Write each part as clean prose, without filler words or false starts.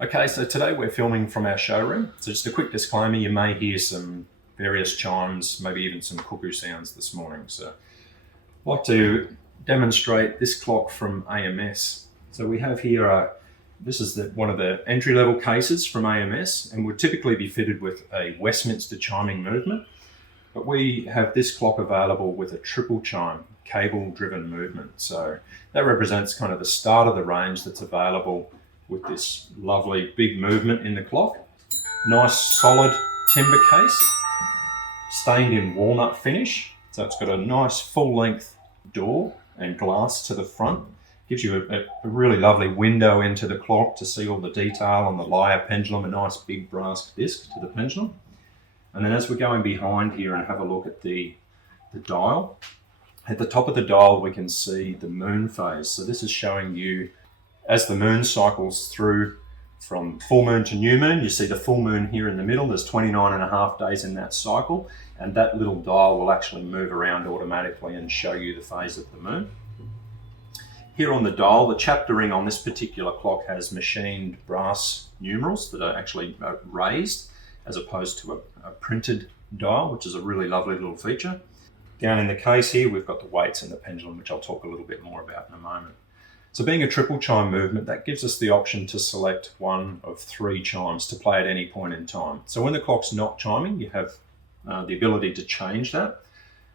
Okay, so today we're filming from our showroom. So just a quick disclaimer, you may hear some various chimes, maybe even some cuckoo sounds this morning. So I'd like to demonstrate this clock from AMS. So we have here, this is one of the entry-level cases from AMS, and would typically be fitted with a Westminster chiming movement. But we have this clock available with a triple chime, cable-driven movement. So that represents kind of the start of the range that's available with this lovely big movement in the clock. Nice solid timber case, stained in walnut finish. So it's got a nice full-length door and glass to the front. Gives you a really lovely window into the clock to see all the detail on the lyre pendulum, a nice big brass disc to the pendulum. And then as we're going behind here and have a look at the dial, at the top of the dial we can see the moon phase. So this is showing you as the moon cycles through from full moon to new moon. You see the full moon here in the middle. There's 29 and a half days in that cycle, and that little dial will actually move around automatically and show you the phase of the moon. Here on the dial, the chapter ring on this particular clock has machined brass numerals that are actually raised as opposed to a printed dial, which is a really lovely little feature. Down in the case here, we've got the weights and the pendulum, which I'll talk a little bit more about in a moment. So being a triple chime movement, that gives us the option to select one of three chimes to play at any point in time. So when the clock's not chiming, you have the ability to change that.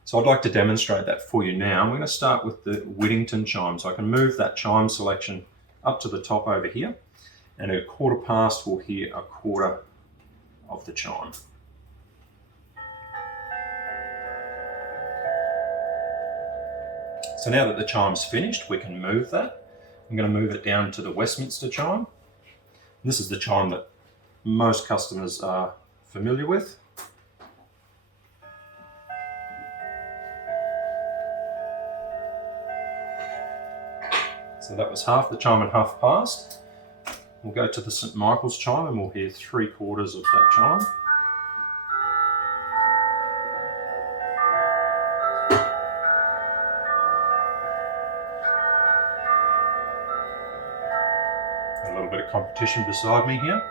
So I'd like to demonstrate that for you now. I'm going to start with the Whittington chime. So I can move that chime selection up to the top over here, and at 1/4 we'll hear 1/4 of the chime. So now that the chime's finished, we can move that. I'm going to move it down to the Westminster chime. This is the chime that most customers are familiar with. So that was half the chime and half past. We'll go to the St Michael's chime and we'll hear 3/4 of that chime. A little bit of competition beside me here.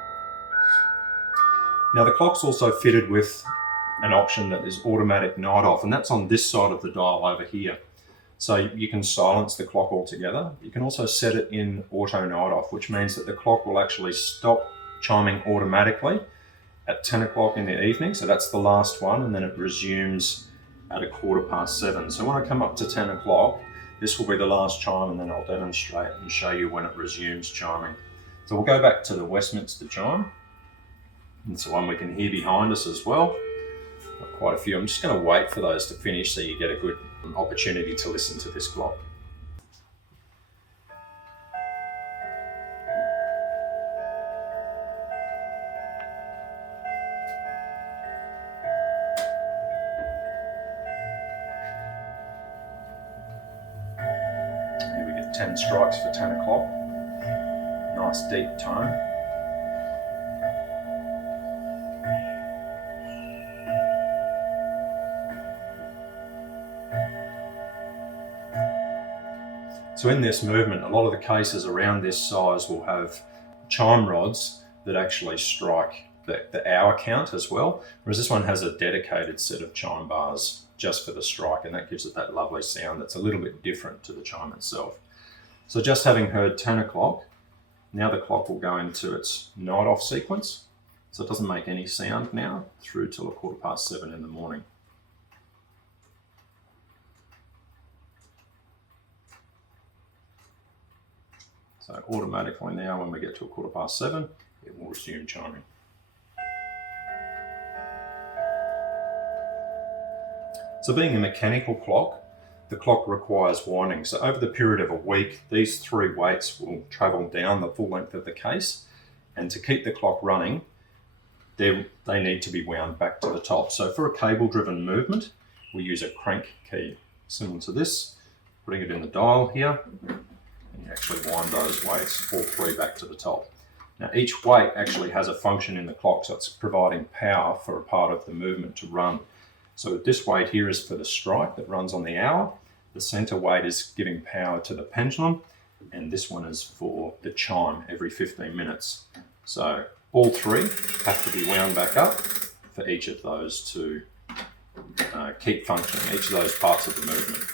Now the clock's also fitted with an option that is automatic night off, and that's on this side of the dial over here. So you can silence the clock altogether. You can also set it in auto night off, which means that the clock will actually stop chiming automatically at 10 o'clock in the evening. So that's the last one, and then it resumes at 7:15. So when I come up to 10 o'clock, this will be the last chime, and then I'll demonstrate and show you when it resumes chiming. So we'll go back to the Westminster chime. It's the one we can hear behind us as well. Got quite a few. I'm just going to wait for those to finish so you get a good opportunity to listen to this clock. Here we get 10 strikes for 10 o'clock. Nice deep tone. So in this movement, a lot of the cases around this size will have chime rods that actually strike the hour count as well, whereas this one has a dedicated set of chime bars just for the strike, and that gives it that lovely sound that's a little bit different to the chime itself. So just having heard 10 o'clock, now the clock will go into its night off sequence. So it doesn't make any sound now through till 7:15 in the morning. So automatically now when we get to 7:15, it will resume chiming. So being a mechanical clock, the clock requires winding. So over the period of a week, these three weights will travel down the full length of the case, and to keep the clock running, they need to be wound back to the top. So for a cable-driven movement, we use a crank key, similar to this, putting it in the dial here, and you actually wind those weights, all three, back to the top. Now each weight actually has a function in the clock, so it's providing power for a part of the movement to run. So this weight here is for the strike that runs on the hour. The center weight is giving power to the pendulum, and this one is for the chime every 15 minutes. So all three have to be wound back up for each of those to keep functioning, each of those parts of the movement.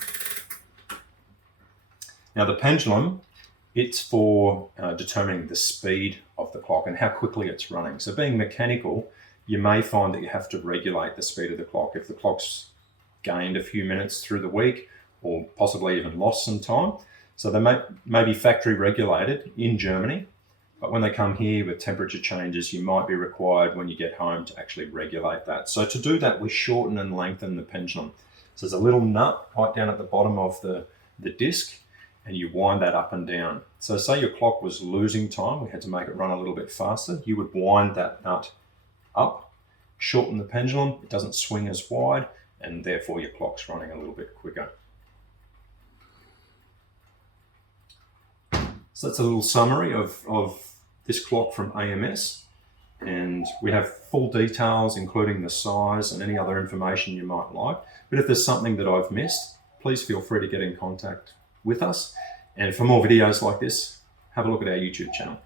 Now the pendulum, it's for determining the speed of the clock and how quickly it's running. So being mechanical, you may find that you have to regulate the speed of the clock. If the clock's gained a few minutes through the week or possibly even lost some time. So they may be factory regulated in Germany, but when they come here with temperature changes, you might be required when you get home to actually regulate that. So to do that, we shorten and lengthen the pendulum. So there's a little nut right down at the bottom of the disc, and you wind that up and down. So say your clock was losing time, we had to make it run a little bit faster, you would wind that nut up, shorten the pendulum, it doesn't swing as wide, and therefore your clock's running a little bit quicker. So that's a little summary of this clock from AMS, and we have full details including the size and any other information you might like. But if there's something that I've missed, please feel free to get in contact with us. And for more videos like this, have a look at our YouTube channel.